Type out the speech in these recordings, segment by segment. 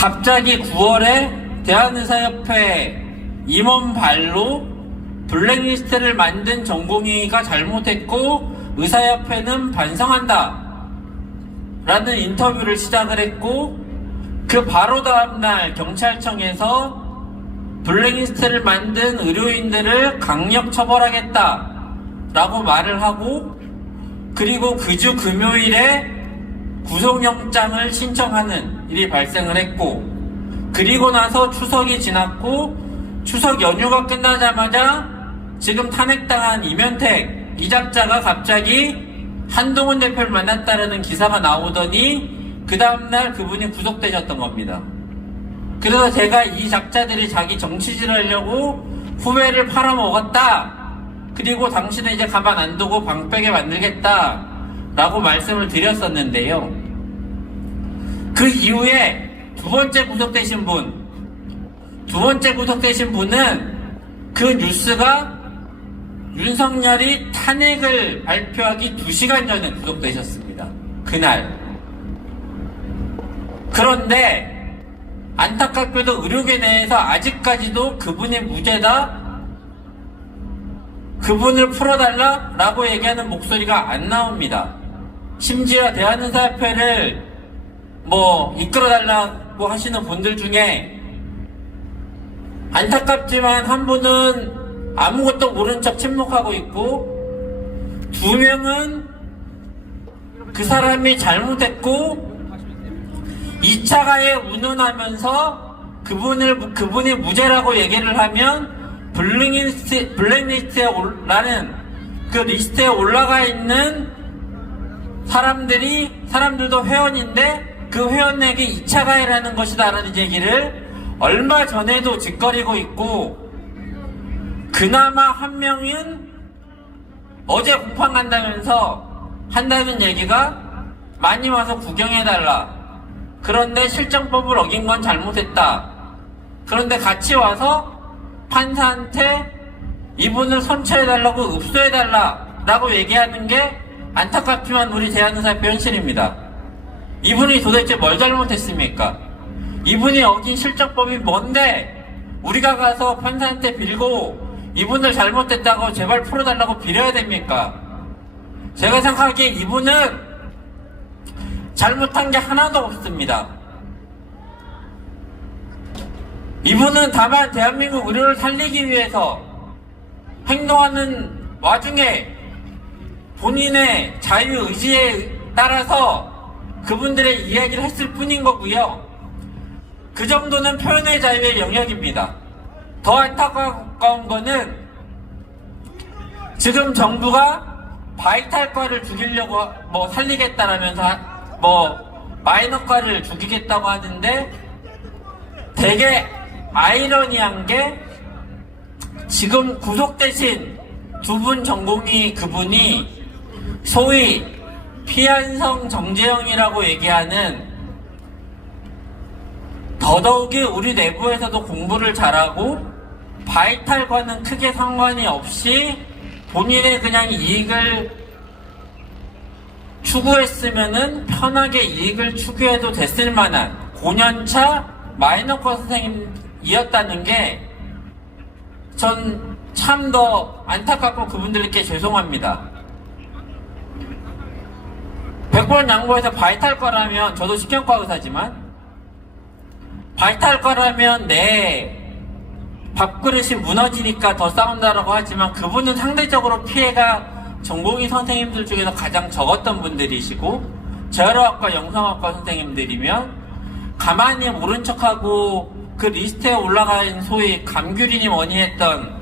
갑자기 9월에 대한의사협회 임원 발로 블랙리스트를 만든 전공의가 잘못했고 의사협회는 반성한다 라는 인터뷰를 시작을 했고, 그 바로 다음날 경찰청에서 블랙리스트를 만든 의료인들을 강력 처벌하겠다 라고 말을 하고, 그리고 그 주 금요일에 구속영장을 신청하는 일이 발생을 했고, 그리고 나서 추석이 지났고 추석 연휴가 끝나자마자 지금 탄핵당한 이면택 이작자가 갑자기 한동훈 대표를 만났다라는 기사가 나오더니 그 다음날 그분이 구속되셨던 겁니다. 그래서 제가 이 작자들이 자기 정치질을 하려고 후배를 팔아먹었다, 그리고 당신은 이제 가만 안 두고 방패게 만들겠다 라고 말씀을 드렸었는데요. 그 이후에 두 번째 구속되신 분은 그 뉴스가 윤석열이 탄핵을 발표하기 2시간 전에 구속되셨습니다. 그날. 그런데 안타깝게도 의료계 내에서 아직까지도 그분이 무죄다, 그분을 풀어달라 라고 얘기하는 목소리가 안 나옵니다. 심지어 대한의사협회를 이끌어달라고 하시는 분들 중에 안타깝지만 한 분은 아무것도 모른 척 침묵하고 있고, 2명은 그 사람이 잘못했고 2차 가해 운운하면서 그분이 무죄라고 얘기를 하면 블랙리스트에 그 리스트에 올라가 있는 사람들도 회원인데 그 회원에게 2차 가해라는 것이다 라는 얘기를 얼마 전에도 짓거리고 있고, 그나마 한 명은 어제 공판 한다는 얘기가 많이 와서 구경해달라, 그런데 실정법을 어긴 건 잘못했다, 그런데 같이 와서 판사한테 이분을 선처해달라고 읍소해달라 라고 얘기하는 게 안타깝지만 우리 대한의사협회 현실입니다. 이분이 도대체 뭘 잘못했습니까? 이분이 어긴 실정법이 뭔데 우리가 가서 판사한테 빌고 이분을 잘못했다고 제발 풀어달라고 빌어야 됩니까? 제가 생각하기에 이분은 잘못한 게 하나도 없습니다. 이분은 다만 대한민국 의료를 살리기 위해서 행동하는 와중에 본인의 자유의지에 따라서 그분들의 이야기를 했을 뿐인 거고요. 그 정도는 표현의 자유의 영역입니다. 더 안타까운 거는 지금 정부가 바이탈과를 죽이려고 살리겠다라면서 마이너과를 죽이겠다고 하는데, 되게 아이러니한 게 지금 구속되신 두 분 전공의 그분이 소위 피한성 정재영이라고 얘기하는, 더더욱이 우리 내부에서도 공부를 잘하고 바이탈과는 크게 상관이 없이 본인의 그냥 이익을 추구했으면은 편하게 이익을 추구해도 됐을 만한 5년차 마이너과 선생님이었다는 게 전 참 더 안타깝고 그분들께 죄송합니다. 100번 양보해서 바이탈과라면, 저도 식경과 의사지만 바이탈과라면 내 밥그릇이 무너지니까 더 싸운다라고 하지만, 그분은 상대적으로 피해가 전공의 선생님들 중에서 가장 적었던 분들이시고, 재활의학과 영상학과 선생님들이면 가만히 모른 척하고 그 리스트에 올라가 있는 소위 감귤이니 뭐니 했던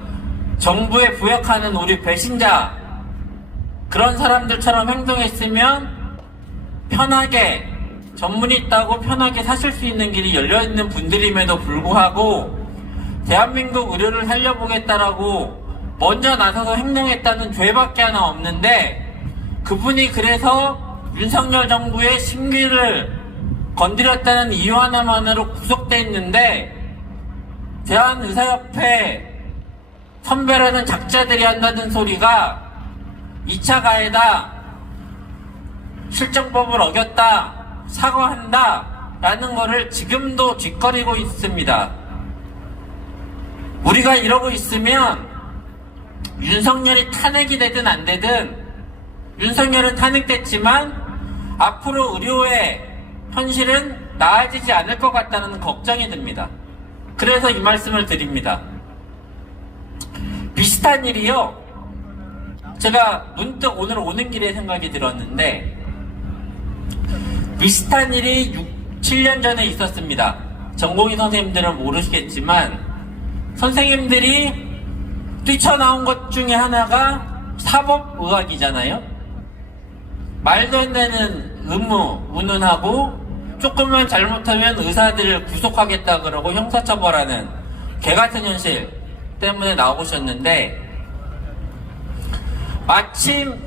정부에 부역하는 우리 배신자, 그런 사람들처럼 행동했으면 편하게 전문이 있다고 편하게 사실 수 있는 길이 열려있는 분들임에도 불구하고 대한민국 의료를 살려보겠다라고 먼저 나서서 행동했다는 죄밖에 하나 없는데, 그분이 그래서 윤석열 정부의 심기를 건드렸다는 이유 하나만으로 구속돼 있는데, 대한의사협회 선배라는 작자들이 한다는 소리가 2차 가해다, 실정법을 어겼다, 사과한다 라는 거를 지금도 뒷거리고 있습니다. 우리가 이러고 있으면 윤석열이 탄핵이 되든 안 되든, 윤석열은 탄핵됐지만 앞으로 의료의 현실은 나아지지 않을 것 같다는 걱정이 듭니다. 그래서 이 말씀을 드립니다. 비슷한 일이요, 제가 문득 오늘 오는 길에 생각이 들었는데, 비슷한 일이 7년 전에 있었습니다. 전공의 선생님들은 모르시겠지만 선생님들이 뛰쳐나온 것 중에 하나가 사법의학이잖아요. 말도 안 되는 의무 운운하고 조금만 잘못하면 의사들을 구속하겠다 그러고 형사처벌하는 개같은 현실 때문에 나오셨는데, 마침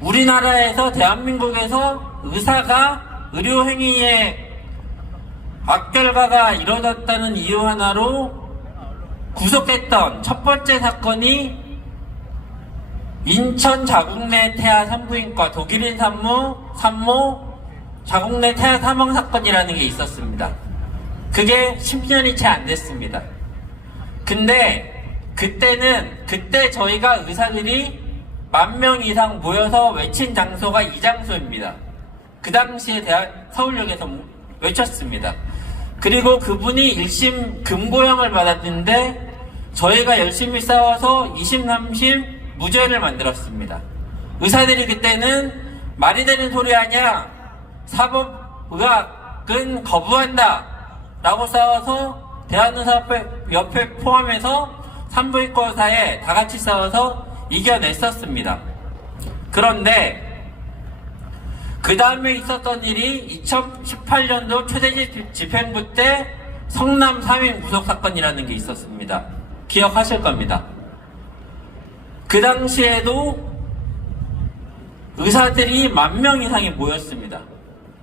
우리나라에서, 대한민국에서 의사가 의료행위에 악결과가 이뤄졌다는 이유 하나로 구속됐던 첫 번째 사건이 인천 자궁내 태아 산부인과 독일인 산모 자궁내 태아 사망 사건이라는 게 있었습니다. 그게 10년이 채 안 됐습니다. 근데 그때 저희가 의사들이 10,000명 이상 모여서 외친 장소가 이 장소입니다. 그 당시에 서울역에서 외쳤습니다. 그리고 그분이 1심 금고형을 받았는데 저희가 열심히 싸워서 2심, 3심 무죄를 만들었습니다. 의사들이 그때는 말이 되는 소리 하냐, 사법의학은 거부한다 라고 싸워서 대한의사협회 포함해서 산부인과 의사에 다 같이 싸워서 이겨냈었습니다. 그런데 그 다음에 있었던 일이 2018년도 최대집 집행부 때 성남 3인 구속 사건이라는 게 있었습니다. 기억하실 겁니다. 그 당시에도 의사들이 10,000명 이상이 모였습니다.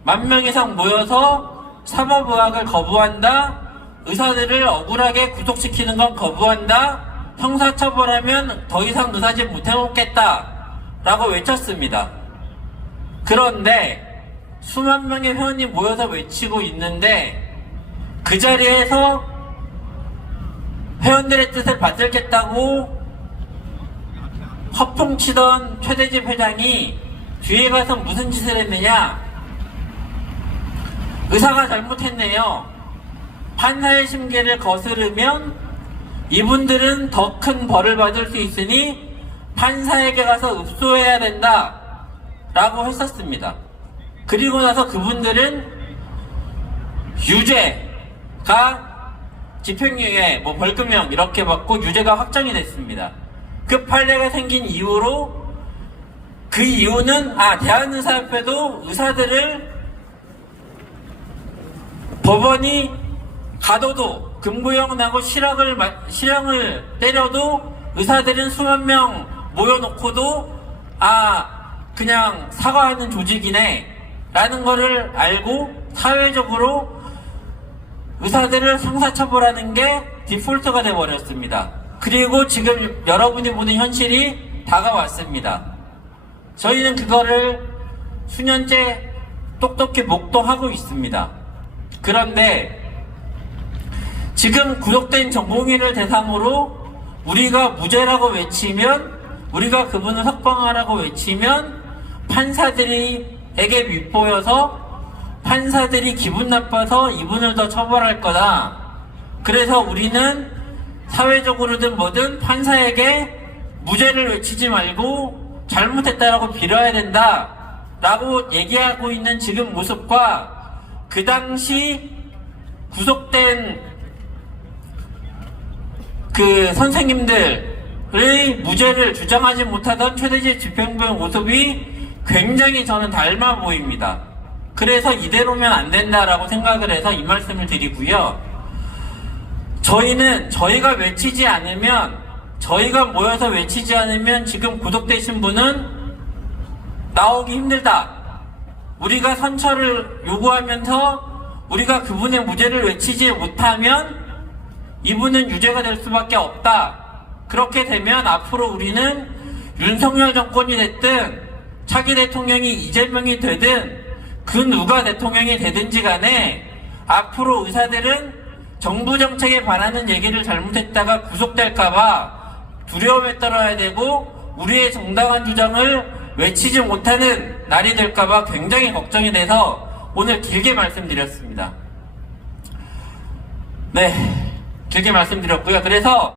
10,000명 이상 모여서 사법의학을 거부한다, 의사들을 억울하게 구속시키는 건 거부한다, 형사처벌하면 더 이상 의사직 못해먹겠다 라고 외쳤습니다. 그런데 수만 명의 회원이 모여서 외치고 있는데 그 자리에서 회원들의 뜻을 받들겠다고 허풍치던 최대집 회장이 뒤에 가서 무슨 짓을 했느냐, 의사가 잘못했네요. 판사의 심계를 거스르면 이분들은 더 큰 벌을 받을 수 있으니 판사에게 가서 읍소해야 된다 라고 했었습니다. 그리고 나서 그분들은 유죄가 집행유예, 벌금형 이렇게 받고 유죄가 확정이 됐습니다. 그 판례가 생긴 이후로, 그 이유는 대한의사협회도 의사들을 법원이 가둬도 금고형 나고 실형을 때려도 의사들은 수만 명 모여놓고도 그냥 사과하는 조직이네 라는 거를 알고 사회적으로 의사들을 형사처벌하는 게 디폴트가 돼버렸습니다. 그리고 지금 여러분이 보는 현실이 다가왔습니다. 저희는 그거를 수년째 똑똑히 목도하고 있습니다. 그런데 지금 구속된 전공의를 대상으로 우리가 무죄라고 외치면, 우리가 그분을 석방하라고 외치면 판사들에게 밉보여서 판사들이 기분 나빠서 이분을 더 처벌할 거다. 그래서 우리는 사회적으로든 뭐든 판사에게 무죄를 외치지 말고 잘못했다라고 빌어야 된다 라고 얘기하고 있는 지금 모습과, 그 당시 구속된 그 선생님들의 무죄를 주장하지 못하던 최대집 집행부의 모습이 굉장히 저는 닮아 보입니다. 그래서 이대로면 안 된다라고 생각을 해서 이 말씀을 드리고요. 저희가 외치지 않으면, 저희가 모여서 외치지 않으면 지금 구속되신 분은 나오기 힘들다. 우리가 선처를 요구하면서 우리가 그분의 무죄를 외치지 못하면 이분은 유죄가 될 수밖에 없다. 그렇게 되면 앞으로 우리는 윤석열 정권이 됐든 차기 대통령이 이재명이 되든 그 누가 대통령이 되든지 간에 앞으로 의사들은 정부 정책에 반하는 얘기를 잘못했다가 구속될까봐 두려움에 떨어야 되고 우리의 정당한 주장을 외치지 못하는 날이 될까봐 굉장히 걱정이 돼서 오늘 길게 말씀드렸습니다. 네, 길게 말씀드렸고요. 그래서